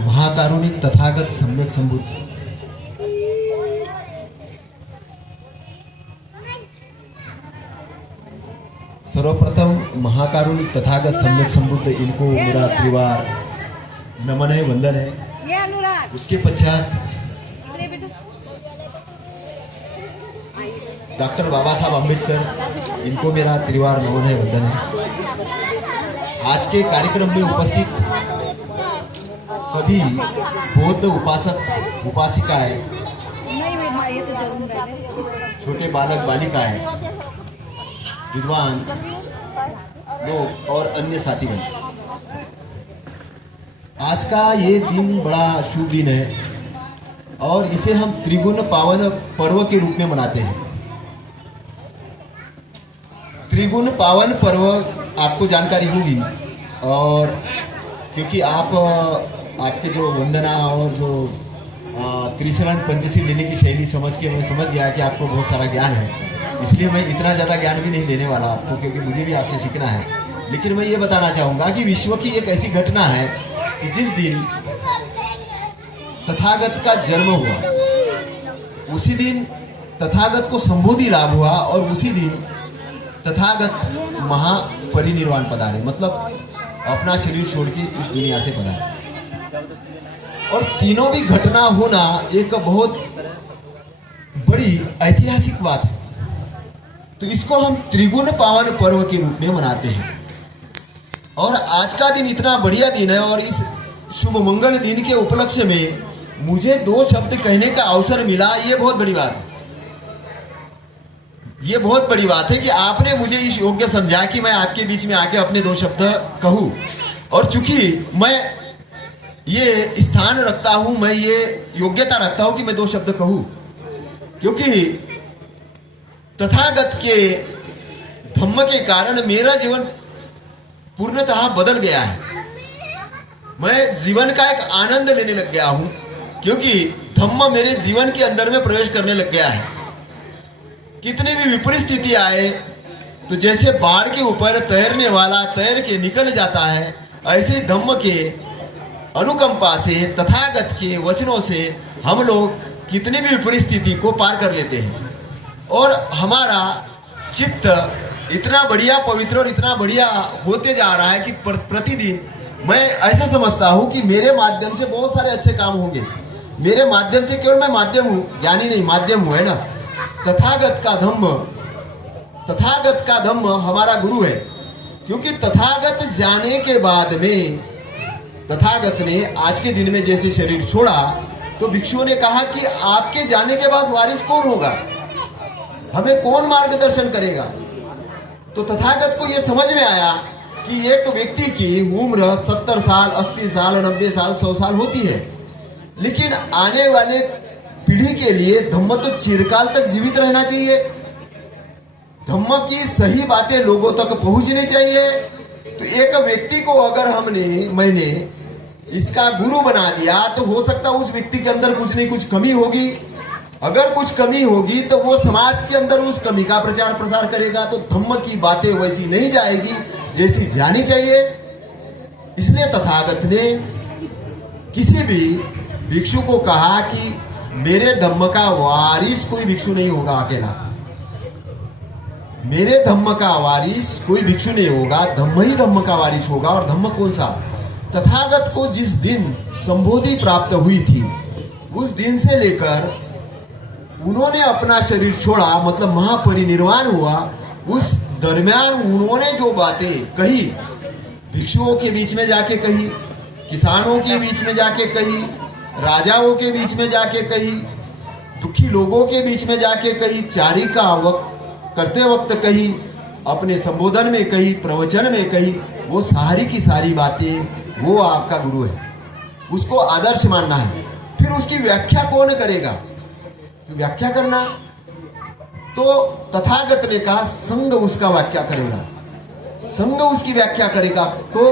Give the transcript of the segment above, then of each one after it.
महाकारुणिक तथागत सम्यक संबुद्ध। सर्वप्रथम महाकारुणिक तथागत सम्यक संबुद्ध, इनको मेरा त्रिवार नमन है, वंदन है। उसके पश्चात डॉक्टर बाबा साहब अम्बेडकर, इनको मेरा त्रिवार नमन है, वंदन है। आज के कार्यक्रम में उपस्थित सभी बौद्ध उपासक उपासिकाएं, छोटे बालक बालिकाएं, विद्वान लोग और अन्य साथीगण, आज का ये दिन बड़ा शुभ दिन है और इसे हम त्रिगुण पावन पर्व के रूप में मनाते हैं। त्रिगुण पावन पर्व आपको जानकारी होगी, और क्योंकि आपके जो वंदना और जो त्रिशरण पंचशील लेने की शैली समझ के मैं समझ गया कि आपको बहुत सारा ज्ञान है, इसलिए मैं इतना ज़्यादा ज्ञान भी नहीं देने वाला आपको, क्योंकि मुझे भी आपसे सीखना है। लेकिन मैं ये बताना चाहूँगा कि विश्व की एक ऐसी घटना है कि जिस दिन तथागत का जन्म हुआ, उसी दिन तथागत को संबोधि लाभ हुआ और उसी दिन तथागत महापरिनिर्वाण पधारे, मतलब अपना शरीर छोड़ के इस दुनिया से पधारे। और तीनों भी घटना होना एक बहुत बड़ी ऐतिहासिक बात है, तो इसको हम त्रिगुण पावन पर्व के रूप में मनाते हैं। और आज का दिन इतना बढ़िया दिन है, और इस शुभ मंगल दिन के उपलक्ष्य में मुझे 2 शब्द कहने का अवसर मिला, ये बहुत बड़ी बात है। ये बहुत बड़ी बात है कि आपने मुझे इस योग्य समझा कि मैं आपके बीच में आके अपने 2 शब्द कहूं। और चूंकि मैं ये स्थान रखता हूं, मैं ये योग्यता रखता हूं कि मैं 2 शब्द कहूं, क्योंकि तथागत के धम्म के कारण मेरा जीवन पूर्णतः बदल गया है। मैं जीवन का एक आनंद लेने लग गया हूं, क्योंकि धम्म मेरे जीवन के अंदर में प्रवेश करने लग गया है। कितनी भी विपरीत स्थिति आए तो जैसे बाढ़ के ऊपर तैरने वाला तैर के निकल जाता है, ऐसे ही धम्म के अनुकंपा से, तथागत के वचनों से हम लोग कितनी भी विपरीत स्थिति को पार कर लेते हैं, और हमारा चित्त इतना बढ़िया पवित्र और इतना बढ़िया होते जा रहा है कि प्रतिदिन मैं ऐसा समझता हूं कि मेरे माध्यम से बहुत सारे अच्छे काम होंगे। मेरे माध्यम से, केवल मैं माध्यम हूं, ज्ञानी नहीं, माध्यम हूं, है ना। तथागत का धम्म हमारा गुरु है, क्योंकि तथागत जाने के बाद में, तथागत ने आज के दिन में जैसे शरीर छोड़ा तो भिक्षुओं ने कहा कि आपके जाने के बाद वारिस कौन होगा, हमें कौन मार्गदर्शन करेगा। तो तथागत को यह समझ में आया कि एक व्यक्ति की उम्र 70 साल, 80 साल, 90 साल, 100 साल होती है, लेकिन आने वाले पीढ़ी के लिए धम्म तो चिरकाल तक जीवित रहना चाहिए। धम्म की सही बातें लोगों तक पहुंचनी चाहिए। तो एक व्यक्ति को अगर मैंने इसका गुरु बना दिया, तो हो सकता है उस व्यक्ति के अंदर कुछ नहीं कुछ कमी होगी। अगर कुछ कमी होगी तो वो समाज के अंदर उस कमी का प्रचार प्रसार करेगा, तो धम्म की बातें वैसी नहीं जाएगी जैसी जानी चाहिए। इसलिए तथागत ने किसी भी भिक्षु को कहा कि मेरे धम्म का वारिस कोई भिक्षु नहीं होगा अकेला, मेरे धम्म का वारिस कोई भिक्षु नहीं होगा, धम्म ही धम्म का वारिस होगा। और धम्म कौन सा? तथागत को जिस दिन संबोधि प्राप्त हुई थी, उस दिन से लेकर उन्होंने अपना शरीर छोड़ा, मतलब महापरिनिर्वाण हुआ, उस दरमियान उन्होंने जो बातें कही, भिक्षुओं के बीच में जाके कही, किसानों के बीच में जाके कही, राजाओं के बीच में जाके कही, दुखी लोगों के बीच में जाके कही, चारी का वक्त करते वक्त कही, अपने संबोधन में कही, प्रवचन में कही, वो सारी की सारी बातें वो आपका गुरु है, उसको आदर्श मानना है। फिर उसकी व्याख्या कौन करेगा? तो व्याख्या करना तो तथागत ने कहा संघ उसका व्याख्या करेगा, संघ उसकी व्याख्या करेगा। तो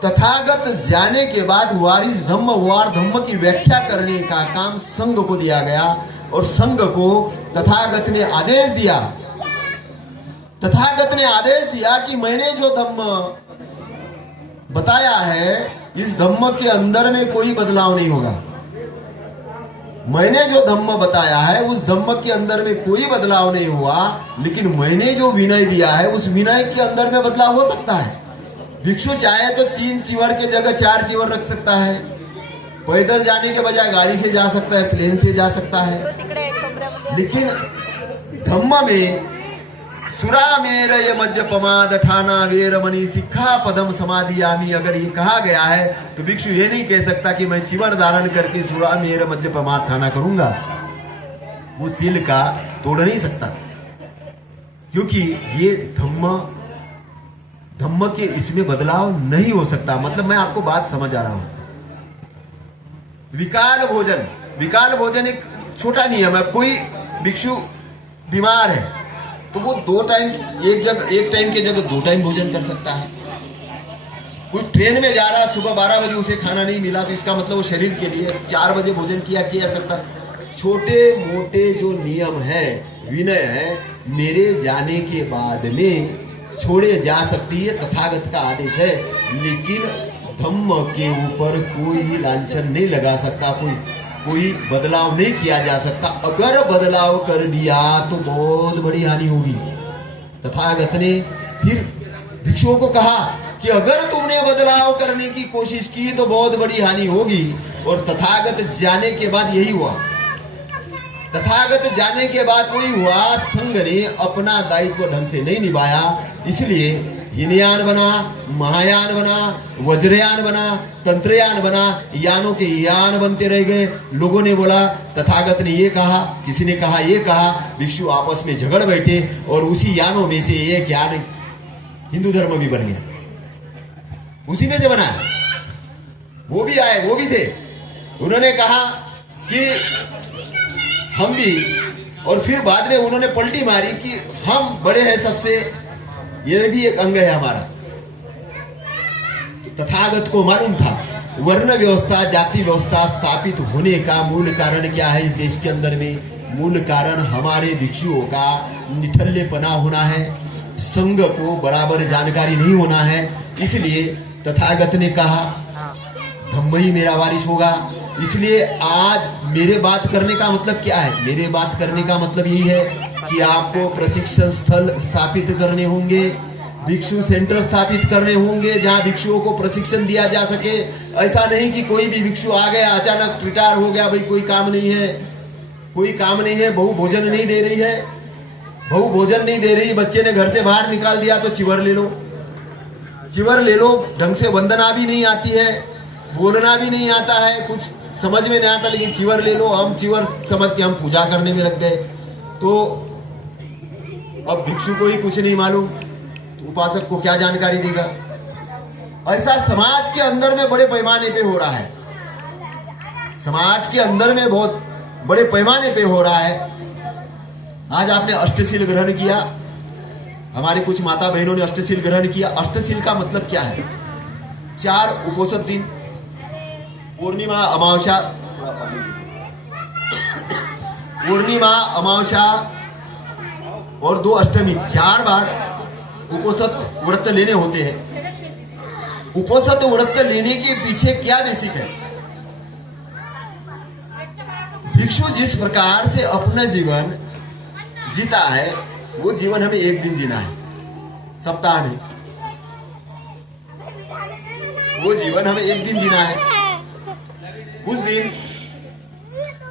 तथागत जाने के बाद वारिस धम्म वार धम्म की व्याख्या करने का काम संघ को दिया गया, और संघ को तथागत ने आदेश दिया। तथागत ने आदेश दिया कि मैंने जो धम्म बताया है इस धम्म के अंदर में कोई बदलाव नहीं होगा। मैंने जो धम्म बताया है उस धम्म के अंदर में कोई बदलाव नहीं हुआ, लेकिन मैंने जो विनय दिया है उस विनय के अंदर में बदलाव हो सकता है। भिक्षु चाहे तो 3 चीवर के जगह 4 चीवर रख सकता है, पैदल जाने के बजाय गाड़ी से जा सकता है, प्लेन से जा सकता है। लेकिन धम्म में सुरा मेर ये मज्ज पमाद ठाना वेर मनी सिक्खा पदम समाधि आमी, अगर ये कहा गया है तो भिक्षु ये नहीं कह सकता कि मैं चिवर धारण करके सुरा मेर मज्ज पमाद ठाना करूंगा। वो सील का तोड़ नहीं सकता, क्योंकि ये धम्म के इसमें बदलाव नहीं हो सकता। मतलब मैं आपको बात समझ आ रहा हूं। विकाल भोजन एक छोटा नियम है। कोई भिक्षु बीमार है तो वो 2 टाइम एक टाइम की जगह 2 टाइम भोजन कर सकता है। कोई ट्रेन में जा रहा है, सुबह 12 बजे उसे खाना नहीं मिला तो इसका मतलब वो शरीर के लिए 4 बजे भोजन किया सकता है। छोटे मोटे जो नियम है, विनय है, मेरे जाने के बाद में छोड़े जा सकती है, तथागत का आदेश है। लेकिन धम्म के ऊपर कोई लांछन नहीं लगा सकता, कोई बदलाव नहीं किया जा सकता। अगर बदलाव कर दिया तो बहुत बड़ी हानि होगी। तथागत ने फिर भिक्षुओं को कहा कि अगर तुमने बदलाव करने की कोशिश की तो बहुत बड़ी हानि होगी। और तथागत जाने के बाद यही हुआ। तथागत जाने के बाद वही हुआ। संघ ने अपना दायित्व ढंग से नहीं निभाया, इसलिए हिनयान बना, महायान बना, वज्रयान बना, तंत्रयान बना, यानों के यान बनते रह गए। लोगों ने बोला तथागत ने ये कहा, किसी ने कहा ये कहा, भिक्षु आपस में झगड़ बैठे और उसी यानों में से एक यान हिंदू धर्म भी बन गया। उसी में से बना, वो भी आए, वो भी थे। उन्होंने कहा कि हम भी, और फिर बाद में उन्होंने पलटी मारी कि हम बड़े हैं सबसे, ये भी एक अंग है हमारा। तथागत को मालूम था वर्ण व्यवस्था, जाति व्यवस्था स्थापित होने का मूल कारण क्या है इस देश के अंदर में। मूल कारण हमारे भिक्षुओं का निठल्लेपना होना है, संघ को बराबर जानकारी नहीं होना है। इसलिए तथागत ने कहा धम्म ही मेरा वारिस होगा। इसलिए आज मेरे बात करने का मतलब क्या है? मेरे बात करने का मतलब यही है कि आपको प्रशिक्षण स्थल स्थापित करने होंगे, भिक्षु सेंटर स्थापित करने होंगे जहां भिक्षुओं को प्रशिक्षण दिया जा सके। ऐसा नहीं कि कोई भी भिक्षु आ गया अचानक रिटायर हो गया, भाई कोई काम नहीं है, कोई काम नहीं है, बहू भोजन नहीं दे रही है, बहू भोजन नहीं दे रही, बच्चे ने घर से बाहर निकाल दिया तो चिवर ले लो, चिवर ले लो। ढंग से वंदना भी नहीं आती है, बोलना भी नहीं आता है, कुछ समझ में नहीं आता, लेकिन चिवर ले लो। हम चिवर समझ के हम पूजा करने में लग गए। तो अब भिक्षु को ही कुछ नहीं मालूम तो उपासक को क्या जानकारी देगा? ऐसा समाज के अंदर में बड़े पैमाने पे हो रहा है। समाज के अंदर में बहुत बड़े पैमाने पे हो रहा है। आज आपने अष्टशील ग्रहण किया, हमारी कुछ माता बहनों ने अष्टशील ग्रहण किया। अष्टशील का मतलब क्या है? 4 उपोषित दिन, पूर्णिमा, अमावस्या, पूर्णिमा, अमावस्या और 2 अष्टमी, 4 बार उपोषित व्रत लेने होते हैं। उपोषित व्रत लेने के पीछे क्या बेसिक है? भिक्षु जिस प्रकार से अपना जीवन जीता है वो जीवन हमें एक दिन जीना है, सप्ताह में। वो जीवन हमें एक दिन जीना है। उस दिन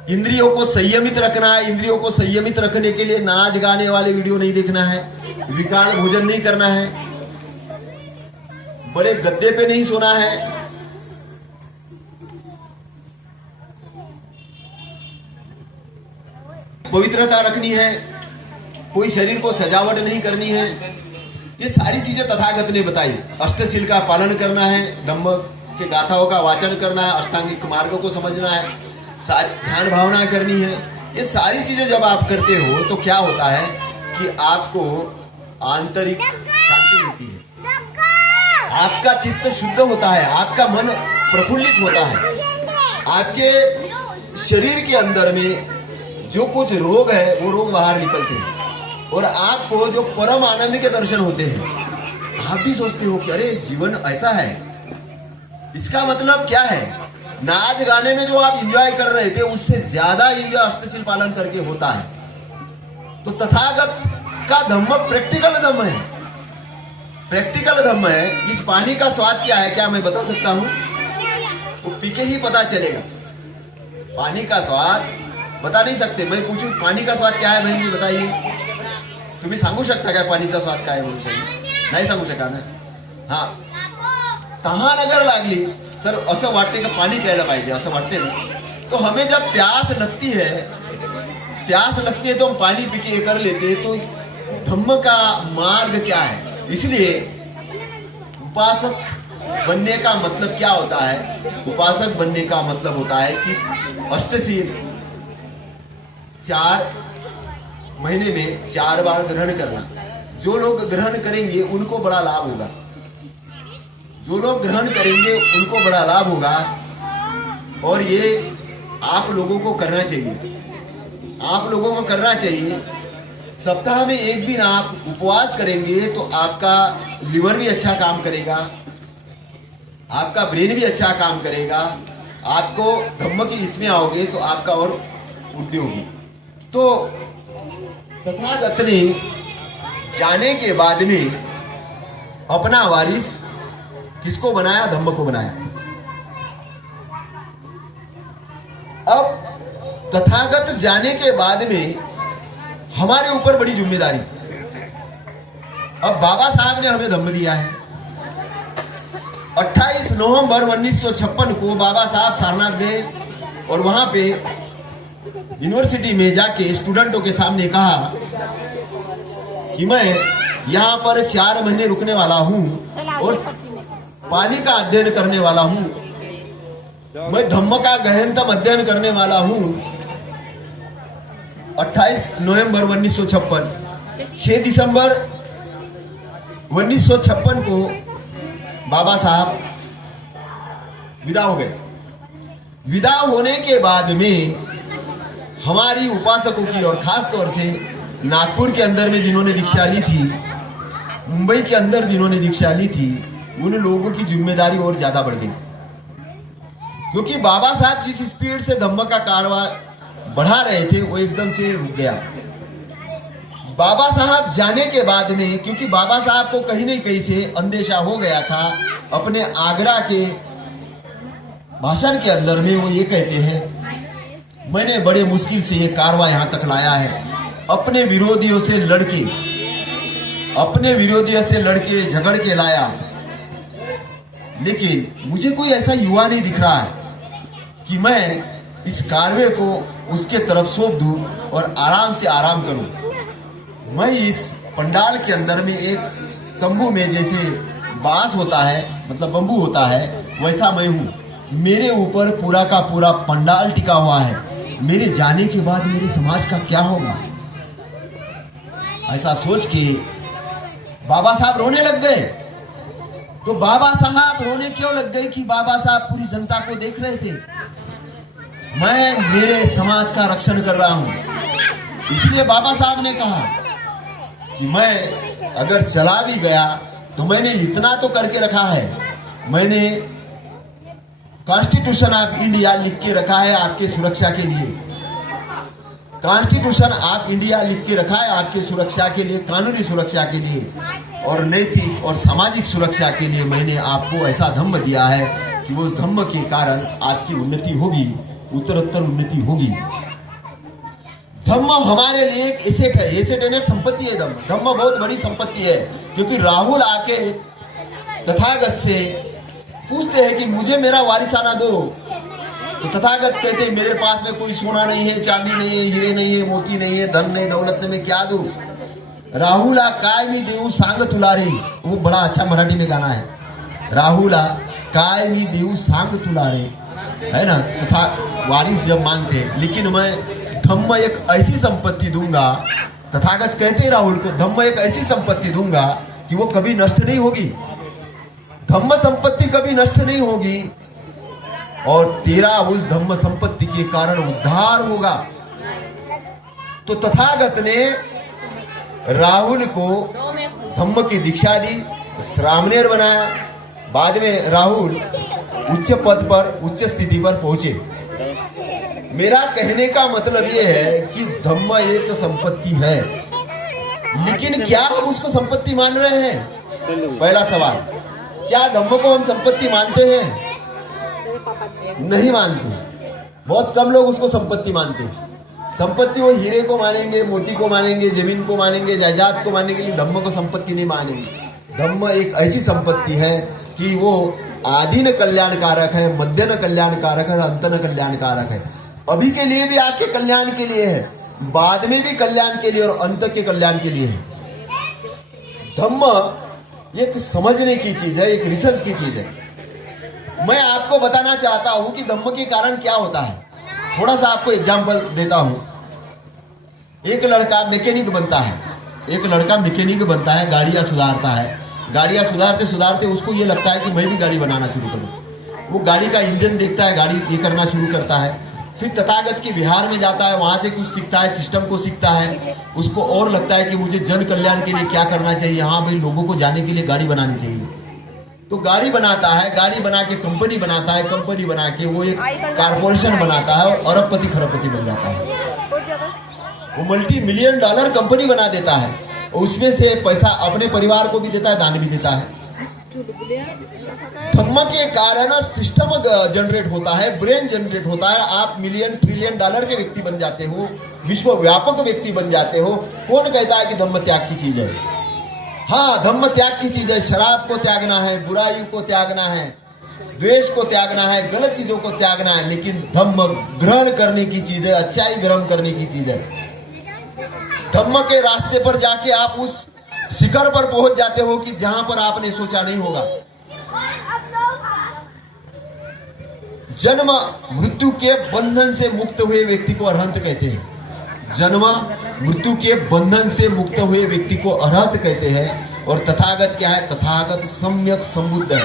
इंद्रियों को संयमित रखना है। इंद्रियों को संयमित रखने के लिए नाच गाने वाले वीडियो नहीं देखना है, विकार भोजन नहीं करना है, बड़े गद्दे पे नहीं सोना है, पवित्रता रखनी है, कोई शरीर को सजावट नहीं करनी है। ये सारी चीजें तथागत ने बताई। अष्टशील का पालन करना है, धम्म के गाथाओं का वाचन करना है, अष्टांगिक मार्गों को समझना है, सारी ध्यान भावना करनी है। ये सारी चीजें जब आप करते हो तो क्या होता है कि आपको आंतरिक शांति मिलती है, आपका चित्त शुद्ध होता है, आपका मन प्रफुल्लित होता है, आपके शरीर के अंदर में जो कुछ रोग है वो रोग बाहर निकलते हैं और आपको जो परम आनंद के दर्शन होते हैं। आप भी सोचते हो कि अरे जीवन ऐसा है, इसका मतलब क्या है? नाच गाने में जो आप एंजॉय कर रहे थे उससे ज्यादा एंजॉय अष्टशील पालन करके होता है। तो तथागत का धम्म प्रैक्टिकल धम्म है, प्रैक्टिकल धम्म है। इस पानी का स्वाद क्या है, क्या मैं बता सकता हूं? वो पी के ही पता चलेगा। पानी का स्वाद बता नहीं सकते। मैं पूछूं पानी का स्वाद क्या है, बहन जी बताइए। तुम्ही सांगू शकता काय पाणीचा स्वाद काय म्हणून? नाही सांगू शका ना? हा, तहान अगर लागली तर असं वाटते का पाणी प्यायला पाहिजे, असं वाटते ना? तो हमें जब प्यास लगती है तो हम पानी पी के कर लेते। तो धम्म का मार्ग क्या है? इसलिए उपासक बनने का मतलब क्या होता है? उपासक बनने का मतलब होता है कि अष्टशील 4 महीने में 4 बार ग्रहण करना। जो लोग ग्रहण करेंगे उनको बड़ा लाभ होगा, जो लोग ग्रहण करेंगे उनको बड़ा लाभ होगा। और ये आप लोगों को करना चाहिए, आप लोगों को करना चाहिए। सप्ताह में एक दिन आप उपवास करेंगे तो आपका लिवर भी अच्छा काम करेगा, आपका ब्रेन भी अच्छा काम करेगा। आपको धम्म की इसमें आओगे तो आपका और वृद्धि होगी। तो तथागत ने जाने के बाद में अपना वारिस किसको बनाया? धम्म को बनाया। अब तथागत जाने के बाद में हमारे ऊपर बड़ी जिम्मेदारी थी। अब बाबा साहब ने हमें धम्म दिया है। 28 नवंबर 1956 को बाबा साहब सारनाथ गए और वहां पे यूनिवर्सिटी में जाके स्टूडेंटों के सामने कहा कि मैं यहाँ पर 4 महीने रुकने वाला हूँ और पानी का अध्ययन करने वाला हूँ, मैं धम्म का गहनतम अध्ययन करने वाला हूँ। 28 नवंबर 1956, 6 दिसंबर 1956 को बाबा साहब विदा हो गए। विदा होने के बाद में हमारी उपासकों की और खास तौर से नागपुर के अंदर में जिन्होंने दीक्षा ली थी, मुंबई के अंदर जिन्होंने दीक्षा ली थी, उन लोगों की जिम्मेदारी और ज्यादा बढ़ गई। क्योंकि बाबा साहब जिस स्पीड से धम्म का कारवां बढ़ा रहे थे वो एकदम से रुक गया। बाबा साहब जाने के बाद में, क्योंकि बाबा साहब को कहीं नहीं कहीं से अंदेशा हो गया था, अपने आगरा के भाषण के अंदर में वो ये कहते हैं, मैंने बड़े मुश्किल से ये कारवां यहां तक लाया है, अपने विरोधियों से लड़के झगड़ के लाया, लेकिन मुझे कोई ऐसा युवा नहीं दिख रहा है कि मैं इस कारवे को उसके तरफ सौंप दूं और आराम से आराम करूं। मैं इस पंडाल के अंदर में एक तंबू में जैसे बांस होता है, मतलब बंबू होता है, वैसा मैं हूं। मेरे ऊपर पूरा का पूरा पंडाल टिका हुआ है। मेरे जाने के बाद मेरे समाज का क्या होगा? ऐसा सोच के बाबा साहब रोने लग गए। तो बाबा साहब रोने क्यों लग गए? कि बाबा साहब पूरी जनता को देख रहे थे, मैं मेरे समाज का रक्षण कर रहा हूं। इसलिए बाबा साहब ने कहा कि मैं अगर चला भी गया तो मैंने इतना तो करके रखा है, मैंने कॉन्स्टिट्यूशन ऑफ इंडिया लिख के रखा है आपके सुरक्षा के लिए। कॉन्स्टिट्यूशन ऑफ इंडिया लिख के रखा है आपके सुरक्षा के लिए, कानूनी सुरक्षा के लिए और नैतिक और सामाजिक सुरक्षा के लिए। मैंने आपको ऐसा धम्म दिया है कि वो उस धम्म के कारण आपकी उन्नति होगी, उत्तरोत्तर उन्नति होगी। धम्म हमारे लिए एक एसेट है, एसेट है, संपत्ति है। धम्म बहुत बड़ी संपत्ति है। क्योंकि राहुल आके तथागत से पूछते हैं कि मुझे मेरा वारिसाना दो, तो तथागत कहते हैं मेरे पास में कोई सोना नहीं है, चांदी नहीं है, हीरे नहीं है, मोती नहीं है, धन नहीं, दौलत नहीं, मैं क्या दूं? राहुला काय मी देऊ सांग तुला रे, वो बड़ा अच्छा मराठी में गाना है। राहुला काय मी देऊ सांग तुला रे, है ना? तथा वारिस जब मांगते हैं, लेकिन मैं धम्म एक ऐसी संपत्ति दूंगा, तथागत कहते हैं राहुल को, धम्म एक ऐसी संपत्ति दूंगा कि वो कभी नष्ट नहीं होगी। धम्म संपत्ति कभी नष्ट नहीं होगी और तेरा उस धम्म संपत्ति के कारण उद्धार होगा। तो तथागत ने राहुल को धम्म की दीक्षा दी, श्रामणेर बनाया। बाद में राहुल उच्च पद पर, उच्च स्थिति पर पहुंचे। मेरा कहने का मतलब ये है कि धम्म एक संपत्ति है, लेकिन क्या हम उसको संपत्ति मान रहे हैं? पहला सवाल, क्या धम्म को हम संपत्ति मानते हैं? नहीं मानते। बहुत कम लोग उसको संपत्ति मानते हैं। संपत्ति वो हीरे को मानेंगे, मोती को मानेंगे, जमीन को मानेंगे, जायदाद को मानेंगे, लेकिन धम्म को संपत्ति नहीं मानेंगे। धम्म एक ऐसी संपत्ति है कि वो आदि न कल्याणकारक है, मध्य न कल्याणकारक है, अंत न कल्याणकारक है। अभी के लिए भी आपके कल्याण के लिए है, बाद में भी कल्याण के लिए और अंत के कल्याण के लिए है। धम्म एक समझने की चीज है, एक रिसर्च की चीज है। मैं आपको बताना चाहता हूं कि धम्म के कारण क्या होता है। थोड़ा सा आपको एग्जाम्पल देता हूं। एक लड़का मैकेनिक बनता है, एक लड़का मैकेनिक बनता है, गाड़ियां सुधारता है। गाड़ियां सुधारते सुधारते उसको ये लगता है कि मैं भी गाड़ी बनाना शुरू करूं। वो गाड़ी का इंजन देखता है, गाड़ी ये करना शुरू करता है। फिर तथागत की बिहार में जाता है, वहां से कुछ सीखता है, सिस्टम को सीखता है। उसको और लगता है कि मुझे जन कल्याण के लिए क्या करना चाहिए, हाँ भाई लोगों को जाने के लिए गाड़ी बनानी चाहिए। तो गाड़ी बनाता है, गाड़ी बना के कंपनी बनाता है, कंपनी बना के वो एक कारपोरेशन बनाता है और अरबपति खरबपति बन जाता है। वो मल्टी मिलियन डॉलर कंपनी बना देता है, उसमें से पैसा अपने परिवार को भी देता है, दान भी देता है। धम्म के कारण सिस्टम जनरेट होता है, ब्रेन जनरेट होता है। आप मिलियन ट्रिलियन डॉलर के व्यक्ति बन जाते हो, विश्व व्यापक व्यक्ति बन जाते हो। कौन कहता है कि धम्म त्याग की चीज है? हाँ, धम्म त्याग की चीज है। शराब को त्यागना है, बुराई को त्यागना है, द्वेष को त्यागना है, गलत चीजों को त्यागना है, लेकिन धम्म ग्रहण करने की चीज है, अच्छाई ग्रहण करने की चीज है। धम्म के रास्ते पर जाके आप उस शिखर पर पहुंच जाते हो कि जहां पर आपने सोचा नहीं होगा। जन्म मृत्यु के बंधन से मुक्त हुए व्यक्ति को अरहंत कहते हैं। जन्म मृत्यु के बंधन से मुक्त हुए व्यक्ति को अरहत कहते हैं। और तथागत क्या है? तथागत सम्यक संबुद्ध है।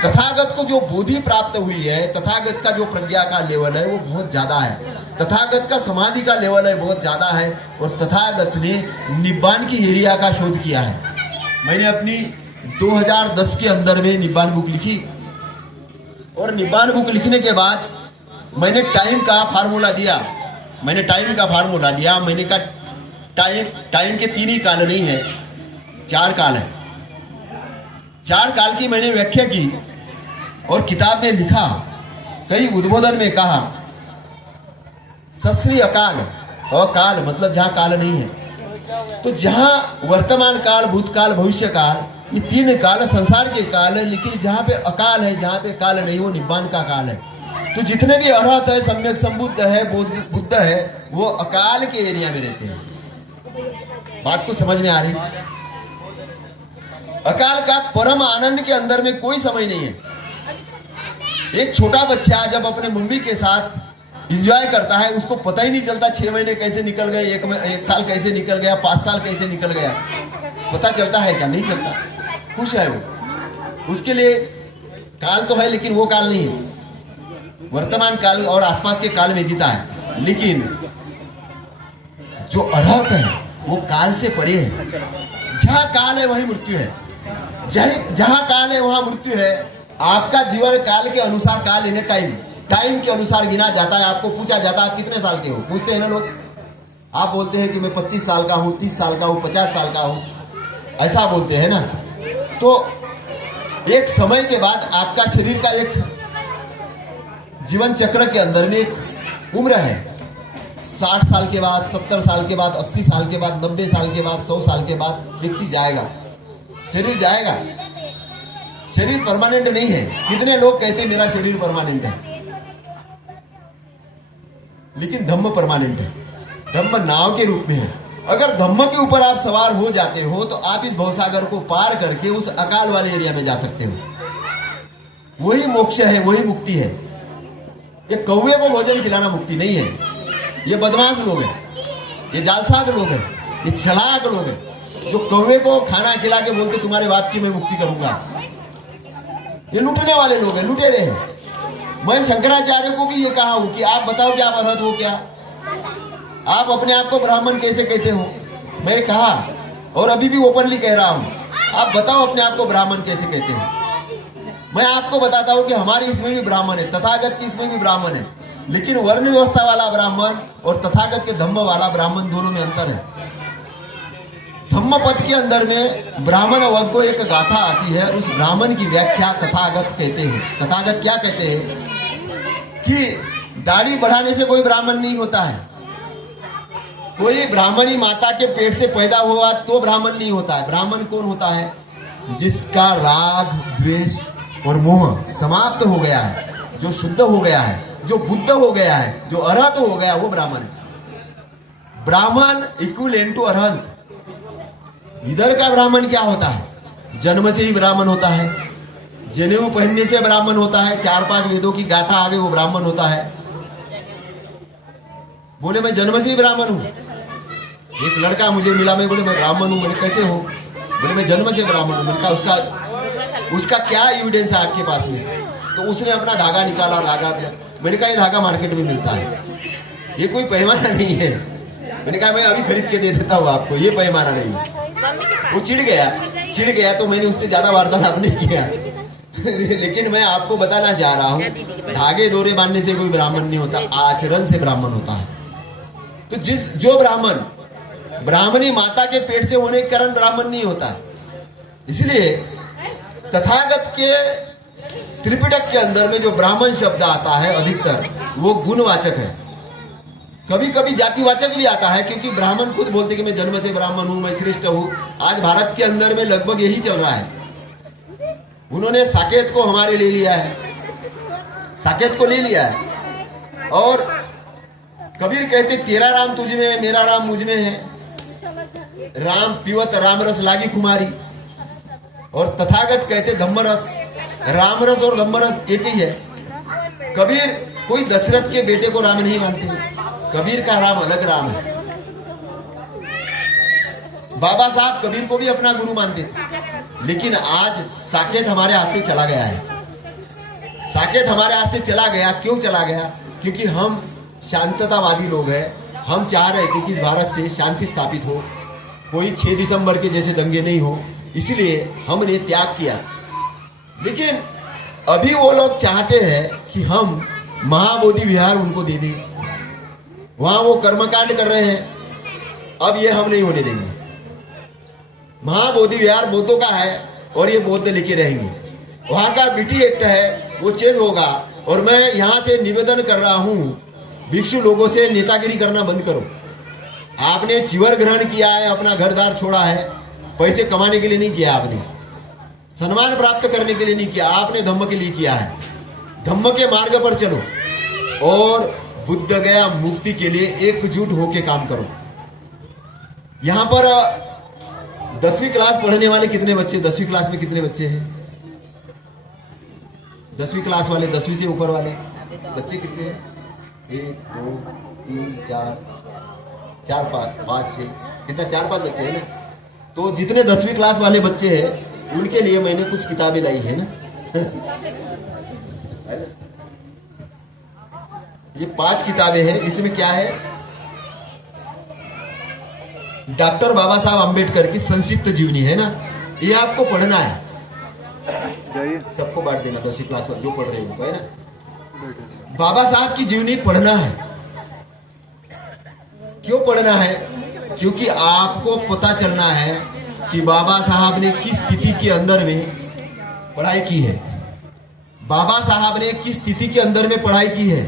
तथागत को जो बोधि प्राप्त हुई है, तथागत का जो प्रज्ञा का लेवल है वो बहुत ज्यादा है। तथागत का समाधि का लेवल है बहुत ज्यादा है। और तथागत ने निब्बान की एरिया का शोध किया है। मैंने अपनी 2010 के अंदर में निब्बान बुक लिखी, और निब्बान बुक लिखने के बाद मैंने टाइम का फार्मूला दिया। मैंने कहा टाइम के 3 ही काल नहीं है, 4 काल है। 4 काल की मैंने व्याख्या की और किताब में लिखा। कई उद्बोधन में कहा सस्री अकाल। अकाल मतलब जहां काल नहीं है। तो जहां वर्तमान काल, भूतकाल, भविष्य काल, ये 3 काल संसार के काल है, लेकिन जहां पे अकाल है, जहां पे काल नहीं, वो निब्बान का काल है। तो जितने भी अरहत है, सम्यक संबुद्ध है, बुद्ध है, वो अकाल के एरिया में रहते हैं। बात को समझ में आ रही? अकाल का परम आनंद के अंदर में कोई समय नहीं है। एक छोटा बच्चा जब अपने मम्मी के साथ एंजॉय करता है, उसको पता ही नहीं चलता 6 महीने कैसे निकल गए, 1 साल कैसे निकल गया, 5 साल कैसे निकल गया। पता चलता है क्या? नहीं चलता। खुश है वो। उसके लिए काल तो है, लेकिन वो काल नहीं है। वर्तमान काल और आसपास के काल में जीता है। लेकिन जो अरहत है वो काल से परे है। जहां काल है वहीं मृत्यु है। जहां काल है वहां मृत्यु है। आपका जीवन काल के अनुसार, काल इन्हें टाइम के अनुसार गिना जाता है। आपको पूछा जाता है आप कितने साल के हो, पूछते हैं ना लोग। आप बोलते हैं कि मैं 25 साल का हूं, 30 साल का हूं, 50 साल का हूं, ऐसा बोलते हैं ना। तो एक समय के बाद आपका शरीर का एक जीवन चक्र के अंदर में एक उम्र है। 60 साल के बाद, 70 साल के बाद, 80 साल के बाद, 90 साल के बाद, 100 साल के बाद व्यक्ति जाएगा, शरीर जाएगा। शरीर परमानेंट नहीं है। कितने लोग कहते हैं मेरा शरीर परमानेंट है, लेकिन धम्म परमानेंट है। धम्म नाव के रूप में है। अगर धम्म के ऊपर आप सवार हो जाते हो तो आप इस भवसागर को पार करके उस अकाल वाले एरिया में जा सकते हो। वही मोक्ष है, वही मुक्ति है। ये कौवे को भोजन खिलाना मुक्ति नहीं है। ये बदमाश लोग हैं, ये जालसाज लोग हैं, ये चालाक लोग हैं जो कौवे को खाना खिला के बोलते तुम्हारे बाप की मैं मुक्ति करूंगा। ये लूटने वाले लोग हैं, लुटेरे हैं। मैं शंकराचार्य को भी ये कहा हूं कि आप बताओ कि आप अरहत हो क्या? आप अपने आप को ब्राह्मण कैसे कहते हो? मैं कहा और अभी भी ओपनली कह रहा हूं, आप बताओ अपने आप को ब्राह्मण कैसे कहते हो? मैं आपको बताता हूं कि हमारी इसमें भी ब्राह्मण है, तथागत की इसमें भी ब्राह्मण है, लेकिन वर्ण व्यवस्था वाला ब्राह्मण और तथागत के धम्म वाला ब्राह्मण दोनों में अंतर है। धम्म पद के अंदर में ब्राह्मण वर्ग को एक गाथा आती है, उस ब्राह्मण की व्याख्या तथागत कहते हैं। तथागत क्या कहते हैं कि दाढ़ी बढ़ाने से कोई ब्राह्मण नहीं होता है, कोई ब्राह्मणी माता के पेट से पैदा हुआ तो ब्राह्मण नहीं होता है। ब्राह्मण कौन होता है? जिसका राग, द्वेष और मोह समाप्त हो गया है, जो शुद्ध हो गया है, जो बुद्ध हो गया है, जो अरहत हो गया, वो ब्राह्मण है। ब्राह्मण इक्विवेलेंट टू अरहंत। इधर का ब्राह्मण क्या होता है? जन्म से ही ब्राह्मण होता है, जनेऊ पहनने से ब्राह्मण होता है, 4-5 वेदों की गाथा आगे वो ब्राह्मण होता है। बोले मैं जन्म से ही ब्राह्मण हूं। एक लड़का मुझे मिला, मैं बोले मैं ब्राह्मण हूं। मैंने कैसे हो? बोले मैं जन्म से ब्राह्मण हूं। मैंने कहा उसका क्या एविडेंस है आपके पास में? तो उसने अपना धागा निकाला, धागा दिया। मैंने कहा ये धागा मार्केट में मिलता है, ये कोई पैमाना नहीं है। मैंने कहा मैं अभी खरीद के दे देता हूँ आपको, ये पैमाना नहीं है। वो चिढ़ गया तो मैंने उससे ज्यादा वार्तालाप नहीं किया। लेकिन मैं आपको बताना चाह रहा हूँ, धागे दोरे बांधने से कोई ब्राह्मण नहीं होता, आचरण से ब्राह्मण होता है। तो जो ब्राह्मण ब्राह्मणी माता के पेट से होने के कारण ब्राह्मण नहीं होता। इसलिए तथागत के त्रिपिटक के अंदर में जो ब्राह्मण शब्द आता है अधिकतर वो गुणवाचक है, कभी कभी जातिवाचक भी आता है, क्योंकि ब्राह्मण खुद बोलते कि मैं जन्म से ब्राह्मण हूं, मैं श्रेष्ठ हूं। आज भारत के अंदर में लगभग यही चल रहा है। उन्होंने साकेत को हमारे ले लिया है, साकेत को ले लिया है, और कबीर कहते तेरा राम तुझ में है, मेरा राम मुझ में है, राम पीवत राम रस लागी कुमारी। और तथागत कहते धम्मरस, राम रस और धम्मरस एक ही है। कबीर कोई दशरथ के बेटे को राम नहीं मानते, कबीर का राम अलग राम है। बाबा साहब कबीर को भी अपना गुरु मानते थे, लेकिन आज साकेत हमारे हाथ से चला गया है। साकेत हमारे हाथ से चला गया, क्यों चला गया? क्योंकि हम शांततावादी लोग हैं। हम चाह रहे थे कि इस भारत से शांति स्थापित हो, कोई 6 दिसंबर के जैसे दंगे नहीं हो, इसलिए हमने त्याग किया। लेकिन अभी वो लोग चाहते हैं कि हम महाबोधि विहार उनको दे दें, वहां वो कर्मकांड कर रहे हैं, अब ये हम नहीं होने देंगे। महाबोधि विहार बौद्धों का है और ये बौद्ध लेके रहेंगे। वहां का बीटी एक्ट है वो चेंज होगा। और मैं यहां से निवेदन कर रहा हूं भिक्षु लोगों से, नेतागिरी करना बंद करो। आपने चिवर ग्रहण किया है, अपना घरदार छोड़ा है, पैसे कमाने के लिए नहीं किया, आपने सम्मान प्राप्त करने के लिए नहीं किया, आपने धम्म के लिए किया है। धम्म के मार्ग पर चलो और बुद्ध गया मुक्ति के लिए एकजुट होके काम करो। यहां पर 10वीं क्लास पढ़ने वाले कितने बच्चे, 10वीं क्लास में कितने बच्चे हैं? 10वीं क्लास वाले, 10वीं से ऊपर वाले बच्चे कितने हैं? 1 2 3 4 5 6, कितना 4-5 बच्चे हैं ना। तो जितने 10वीं क्लास वाले बच्चे हैं उनके लिए मैंने कुछ किताबें लाई है ना। ये 5 किताबें हैं। इसमें क्या है? डॉक्टर बाबा साहब अंबेडकर की संक्षिप्त जीवनी है ना, ये आपको पढ़ना है। सबको बांट देना, 10वीं क्लास में जो पढ़ रहे हो, है ना। बाबा साहब की जीवनी पढ़ना है। क्यों पढ़ना है? क्योंकि आपको पता चलना है कि बाबा साहब ने किस स्थिति के अंदर में पढ़ाई की है, बाबा साहब ने किस स्थिति के अंदर में पढ़ाई की है।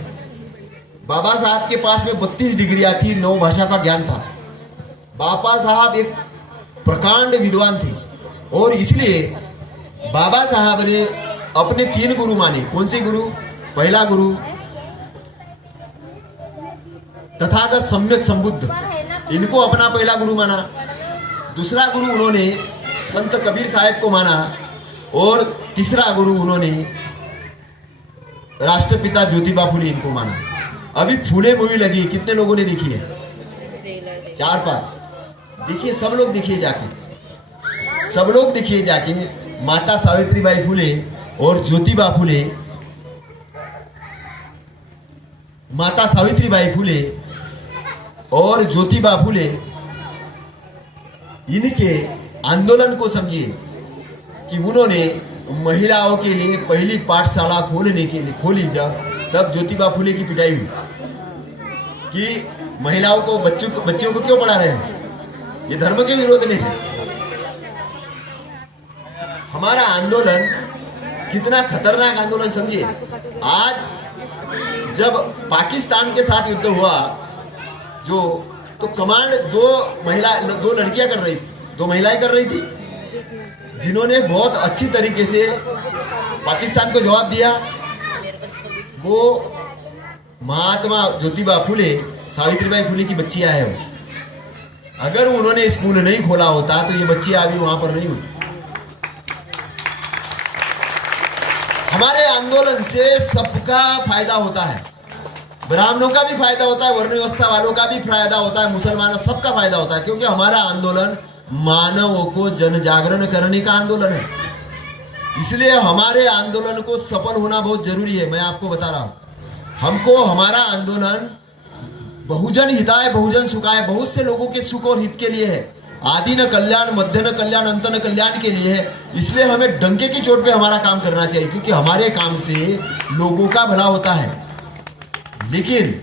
बाबा साहब के पास में 32 डिग्रियां थी, 9 भाषा का ज्ञान था। बाबा साहब एक प्रकांड विद्वान थे और इसलिए बाबा साहब ने अपने 3 गुरु माने। कौन से गुरु? पहला गुरु तथागत सम्यक संबुद्ध, इनको अपना पहला गुरु माना। दूसरा गुरु उन्होंने संत कबीर साहब को माना और तीसरा गुरु उन्होंने राष्ट्रपिता ज्योतिबा फुले इनको माना। अभी फूले मूवी लगी, कितने लोगों ने देखी है? 4-5। देखिए, सब लोग देखिए जाके, सब लोग देखिए जाके। माता सावित्रीबाई फुले और ज्योतिबा फुले, माता सावित्रीबाई फुले और ज्योतिबा फुले, इनके आंदोलन को समझिए कि उन्होंने महिलाओं के लिए पहली पाठशाला खोलने के लिए खोली तब ज्योतिबा फुले की पिटाई हुई कि महिलाओं को बच्चियों को क्यों पढ़ा रहे हैं, ये धर्म के विरोध में है। हमारा आंदोलन कितना खतरनाक आंदोलन समझिए। आज जब पाकिस्तान के साथ युद्ध हुआ तो कमांड दो लड़कियां कर रही थी, दो महिलाएं कर रही थी, जिन्होंने बहुत अच्छी तरीके से पाकिस्तान को जवाब दिया। वो महात्मा ज्योतिबा फुले, सावित्रीबाई फुले की बच्चियां हैं। अगर उन्होंने स्कूल नहीं खोला होता तो ये बच्चियां अभी वहां पर नहीं होती। हमारे आंदोलन से सबका फायदा होता है, ब्राह्मणों का भी फायदा होता है, वर्ण व्यवस्था वालों का भी फायदा होता है, मुसलमानों, सबका फायदा होता है, क्योंकि हमारा आंदोलन मानवों को जन जागरण करने का आंदोलन है। इसलिए हमारे आंदोलन को सफल होना बहुत जरूरी है। मैं आपको बता रहा हूं, हमको हमारा आंदोलन बहुजन हिताय बहुजन सुखाय, बहुत से लोगों के सुख और हित के लिए है, आदि न कल्याण मध्य न कल्याण अंत न कल्याण के लिए है। इसलिए हमें डंके की चोट पे हमारा काम करना चाहिए, क्योंकि हमारे काम से लोगों का भला होता है। लेकिन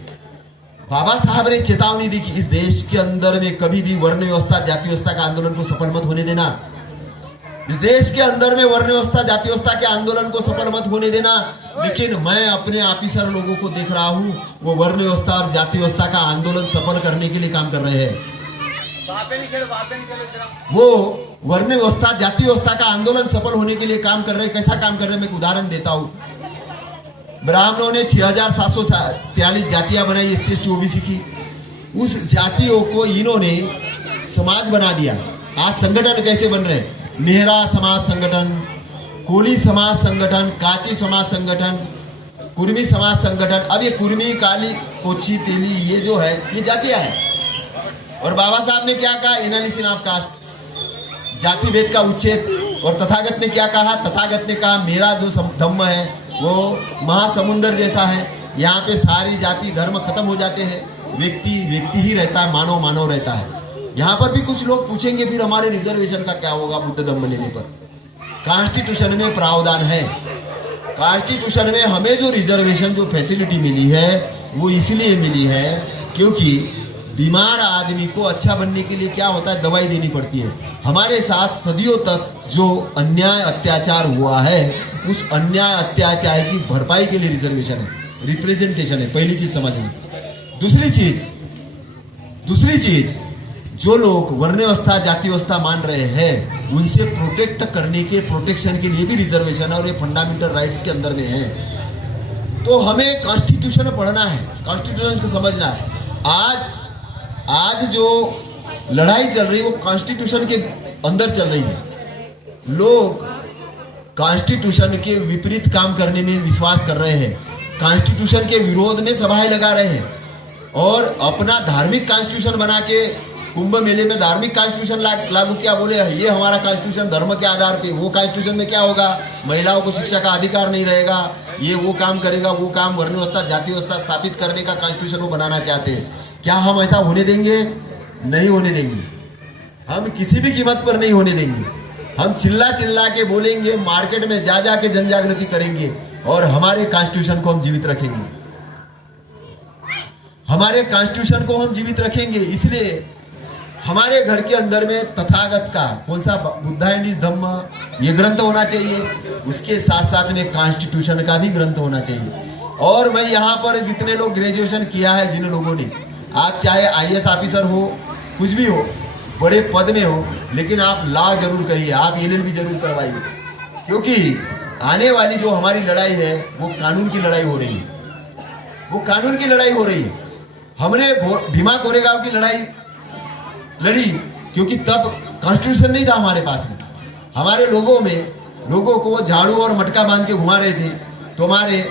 बाबा साहब ने चेतावनी दी कि इस देश के अंदर में कभी भी वर्ण व्यवस्था जाति व्यवस्था का आंदोलन को सफल मत होने देना। इस देश के अंदर में वर्ण व्यवस्था जाति व्यवस्था के आंदोलन को सफल मत होने देना। लेकिन मैं अपने ऑफिसर लोगों को देख रहा हूं, वो वर्ण व्यवस्था और जाति व्यवस्था का आंदोलन सफल करने के लिए काम कर रहे हैं। वो वर्ण व्यवस्था जाति व्यवस्था का आंदोलन सफल होने के लिए काम कर रहे हैं। कैसा काम कर रहे हैं, मैं एक उदाहरण देता हूं। ब्राह्मणों ने 6743 जातियां बनाई SC ST OBC की। उस जातियों को इन्होंने समाज बना दिया। आज संगठन कैसे बन रहे हैं, मेहरा समाज संगठन, कोली समाज संगठन, काची समाज संगठन, कुर्मी समाज संगठन। अब ये कुर्मी, काली, कोची, तेली, ये जो है ये जातियां हैं। और बाबा साहब ने क्या कहा, एनालिसिस ऑफ कास्ट, जाति भेद का उच्छेद। और तथागत ने क्या कहा, तथागत ने कहा मेरा जो धम्म है वो महासमुंदर जैसा है, यहाँ पे सारी जाति धर्म खत्म हो जाते हैं, व्यक्ति व्यक्ति ही रहता है, मानव मानव रहता है। यहाँ पर भी कुछ लोग पूछेंगे फिर हमारे रिजर्वेशन का क्या होगा बुद्ध धम्म लेने पर। कॉन्स्टिट्यूशन में प्रावधान है, कॉन्स्टिट्यूशन में हमें जो रिजर्वेशन जो फैसिलिटी मिली है वो इसलिए मिली है क्योंकि बीमार आदमी को अच्छा बनने के लिए क्या होता है, दवाई देनी पड़ती है। हमारे साथ सदियों तक जो अन्याय अत्याचार हुआ है, उस अन्याय अत्याचार की भरपाई के लिए रिजर्वेशन है, रिप्रेजेंटेशन है। पहली चीज समझनी। दूसरी चीज जो लोग वर्ण व्यवस्था जाति व्यवस्था मान रहे हैं उनसे प्रोटेक्ट करने के प्रोटेक्शन के लिए भी रिजर्वेशन है, और ये फंडामेंटल राइट्स के अंदर में है। तो हमें कॉन्स्टिट्यूशन पढ़ना है, कॉन्स्टिट्यूशन को समझना है। आज जो लड़ाई चल रही है वो कॉन्स्टिट्यूशन के अंदर चल रही है। लोग कॉन्स्टिट्यूशन के विपरीत काम करने में विश्वास कर रहे हैं, कॉन्स्टिट्यूशन के विरोध में सभाएं लगा रहे हैं, और अपना धार्मिक कॉन्स्टिट्यूशन बना के कुंभ मेले में धार्मिक कॉन्स्टिट्यूशन लागू किया, बोले ये हमारा कॉन्स्टिट्यूशन धर्म के आधार पे। वो कॉन्स्टिट्यूशन में क्या होगा, महिलाओं को शिक्षा का अधिकार नहीं रहेगा, ये वो काम करेगा, वो काम वर्ण व्यवस्था जाति व्यवस्था स्थापित करने का कॉन्स्टिट्यूशन वो बनाना चाहते हैं। क्या हम ऐसा होने देंगे? नहीं होने देंगे। हम किसी भी कीमत पर नहीं होने देंगे। हम चिल्ला चिल्ला के बोलेंगे, मार्केट में जा के जन जागृति करेंगे, और हमारे कॉन्स्टिट्यूशन को हम जीवित रखेंगे। हमारे कॉन्स्टिट्यूशन को हम जीवित रखेंगे। इसलिए हमारे घर के अंदर में तथागत का कौन सा बुद्धा एंड इस धम्म ये ग्रंथ होना चाहिए, उसके साथ साथ में कॉन्स्टिट्यूशन का भी ग्रंथ होना चाहिए। और मैं यहाँ पर जितने लोग ग्रेजुएशन किया है, जिन लोगों ने, आप चाहे IAS ऑफिसर हो, कुछ भी हो, बड़े पद में हो, लेकिन आप लॉ जरूर करिए, आप LLB जरूर करवाइए, क्योंकि आने वाली जो हमारी लड़ाई है वो कानून की लड़ाई हो रही है, वो कानून की लड़ाई हो रही है। हमने भीमा कोरेगांव की लड़ाई लड़ी क्योंकि तब कॉन्स्टिट्यूशन नहीं था हमारे पास में। हमारे लोगों को झाड़ू और मटका बांध के घुमा रहे थे, तो हमारे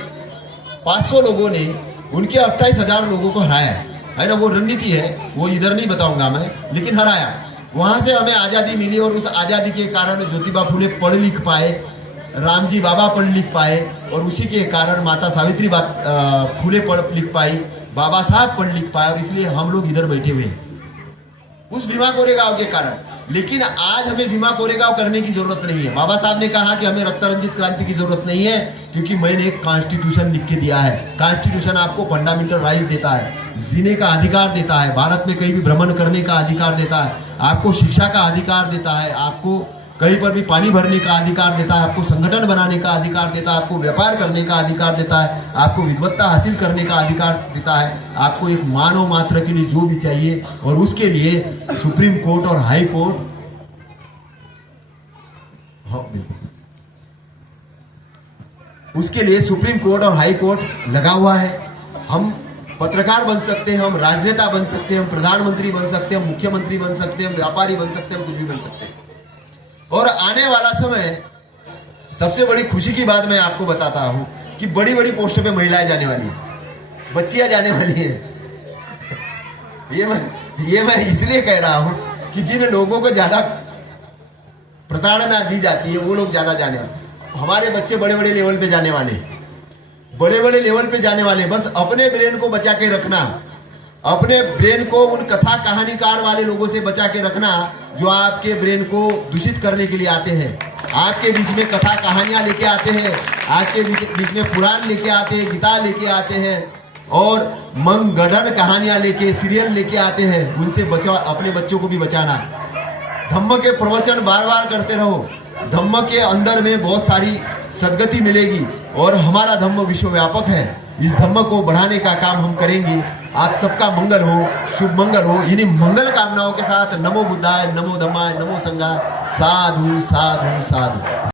500 लोगों ने उनके 28,000 लोगों को हराया है ना। वो रणनीति है, वो इधर नहीं बताऊंगा मैं, लेकिन हराया। वहां से हमें आजादी मिली, और उस आजादी के कारण ज्योतिबा फुले पढ़ लिख पाए, रामजी बाबा पढ़ लिख पाए, और उसी के कारण माता सावित्री फुले पढ़ लिख पाई, बाबा साहब पढ़ लिख पाए, और इसलिए हम लोग इधर बैठे हुए हैं उस भीमा कोरेगांव के कारण। लेकिन आज हमें भीमा कोरेगांव करने की जरूरत नहीं है। बाबा साहब ने कहा कि हमें रक्त रंजित क्रांति की जरूरत नहीं है, क्योंकि मैंने एक कॉन्स्टिट्यूशन लिख के दिया है। कॉन्स्टिट्यूशन आपको फंडामेंटल राइट देता है, जीने का अधिकार देता है, भारत में कहीं भी भ्रमण करने का अधिकार देता है, आपको शिक्षा का अधिकार देता है, आपको कहीं पर भी पानी भरने का अधिकार देता है, आपको संगठन बनाने का अधिकार देता है, आपको व्यापार करने का अधिकार देता है, आपको विद्वत्ता हासिल करने का अधिकार देता है, आपको एक मानव मात्र के लिए जो भी चाहिए। और उसके लिए सुप्रीम कोर्ट और हाई कोर्ट, हाँ बिल्कुल, उसके लिए सुप्रीम कोर्ट और हाई कोर्ट लगा हुआ है। हम पत्रकार बन सकते हैं, हम राजनेता बन सकते हैं, हम प्रधानमंत्री बन सकते हैं, हम मुख्यमंत्री बन सकते हैं, हम व्यापारी बन सकते हैं, हम कुछ भी बन सकते हैं। और आने वाला समय, सबसे बड़ी खुशी की बात मैं आपको बताता हूं कि बड़ी बड़ी पोस्टों पे महिलाएं जाने वाली है, बच्चियां जाने वाली है। ये मैं इसलिए कह रहा हूं कि जिन लोगों को ज्यादा प्रताड़ना दी जाती है वो लोग ज्यादा जाने वाले। हमारे बच्चे बड़े बड़े लेवल पे जाने वाले, बड़े बड़े लेवल पे जाने वाले। बस अपने ब्रेन को बचा के रखना, अपने ब्रेन को उन कथा कहानीकार वाले लोगों से बचा के रखना जो आपके ब्रेन को दूषित करने के लिए आते हैं। आपके बीच में कथा कहानियां लेके आते हैं, आपके बीच में पुराण लेके आते हैं, गीता लेके आते हैं और मंगढ़ कहानियां लेके, सीरियल लेके आते हैं। उनसे बचा, अपने बच्चों को भी बचाना। धम्म के प्रवचन बार बार करते रहो, धम्म के अंदर में बहुत सारी सदगति मिलेगी और हमारा धम्म विश्वव्यापक है। इस धम्म को बढ़ाने का काम हम करेंगे। आप सबका मंगल हो, शुभ मंगल हो। इन्हीं मंगल कामनाओं के साथ नमो बुद्धाय, नमो धम्माय, नमो संघाय, साधु साधु साधु।